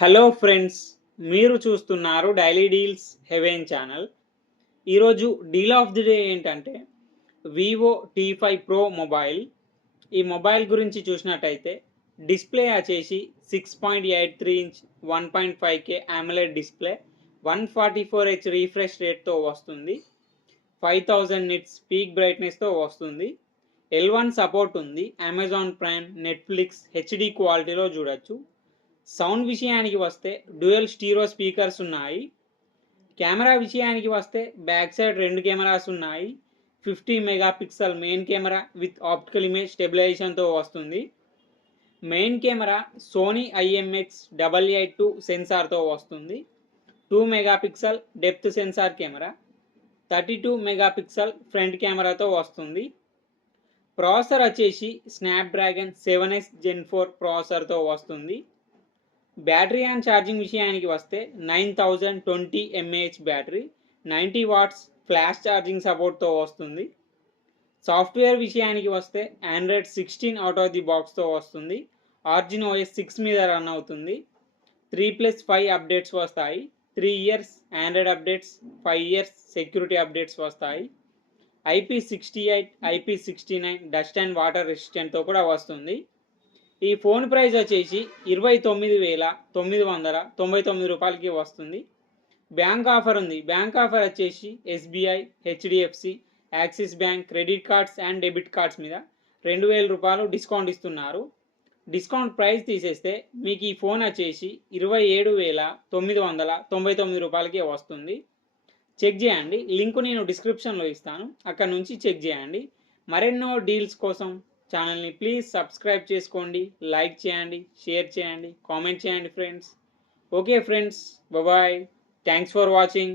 Hello friends, మీరు చూస్తున్నారు daily deals heaven channel. ఈరోజు డీల్ ఆఫ్ ది డే ఏంటంటే వివో T5 Pro మొబైల్. ఈ మొబైల్ గురించి చూసినట్టయితే డిస్ప్లే వచ్చేసి 6.83 inch 1.5K AMOLED display, 144Hz refresh రేట్తో వస్తుంది, 5000 నిట్స్ పీక్ బ్రైట్నెస్తో వస్తుంది. L1 సపోర్ట్ ఉంది. అమెజాన్ ప్రైమ్, నెట్ఫ్లిక్స్ హెచ్డి క్వాలిటీలో చూడొచ్చు. సౌండ్ విషయానికి వస్తే డ్యూయల్ స్టీరో స్పీకర్స్ ఉన్నాయి. కెమెరా విషయానికి వస్తే బ్యాక్ సైడ్ 2 కెమెరాస్ ఉన్నాయి. 50 megapixel main camera with optical image స్టెబిలైజేషన్తో వస్తుంది. మెయిన్ కెమెరా సోనీ IMX882 సెన్సార్తో వస్తుంది. 2 megapixel depth sensor camera, 32 megapixel front కెమెరాతో వస్తుంది. ప్రాసెసర్ వచ్చేసి స్నాప్డ్రాగన్ 7S Gen 4 ప్రాసెసర్తో వస్తుంది. బ్యాటరీ అండ్ ఛార్జింగ్ విషయానికి వస్తే 9020 mAh battery, 90 watts flash charging సపోర్ట్తో వస్తుంది. సాఫ్ట్వేర్ విషయానికి వస్తే ఆండ్రాయిడ్ 16 అవుట్ ఆఫ్ ది బాక్స్తో వస్తుంది. ఆర్జిన్ OS 6 మీద రన్ అవుతుంది. 3+5 అప్డేట్స్ వస్తాయి. 3 years Android updates, 5 years security updates వస్తాయి. IP68, IP69 dust and water రెసిస్టెంట్తో కూడా వస్తుంది. ఈ ఫోన్ ప్రైస్ వచ్చేసి 29,999 రూపాయలకి వస్తుంది. బ్యాంక్ ఆఫర్ ఉంది. బ్యాంక్ ఆఫర్ వచ్చేసి SBI, HDFC, axis bank credit cards and debit cards మీద 2000 రూపాయలు డిస్కౌంట్ ఇస్తున్నారు. డిస్కౌంట్ ప్రైస్ తీసేస్తే మీకు ఈ ఫోన్ వచ్చేసి 27,999 రూపాయలకి వస్తుంది. చెక్ చేయండి. లింక్ నేను డిస్క్రిప్షన్లో ఇస్తాను, అక్కడ నుంచి చెక్ చేయండి. మరెన్నో డీల్స్ కోసం ఛానల్ని ప్లీజ్ సబ్స్క్రైబ్ చేసుకోండి, లైక్ చేయండి, షేర్ చేయండి, కామెంట్ చేయండి friends. Okay friends, bye. Thanks for watching.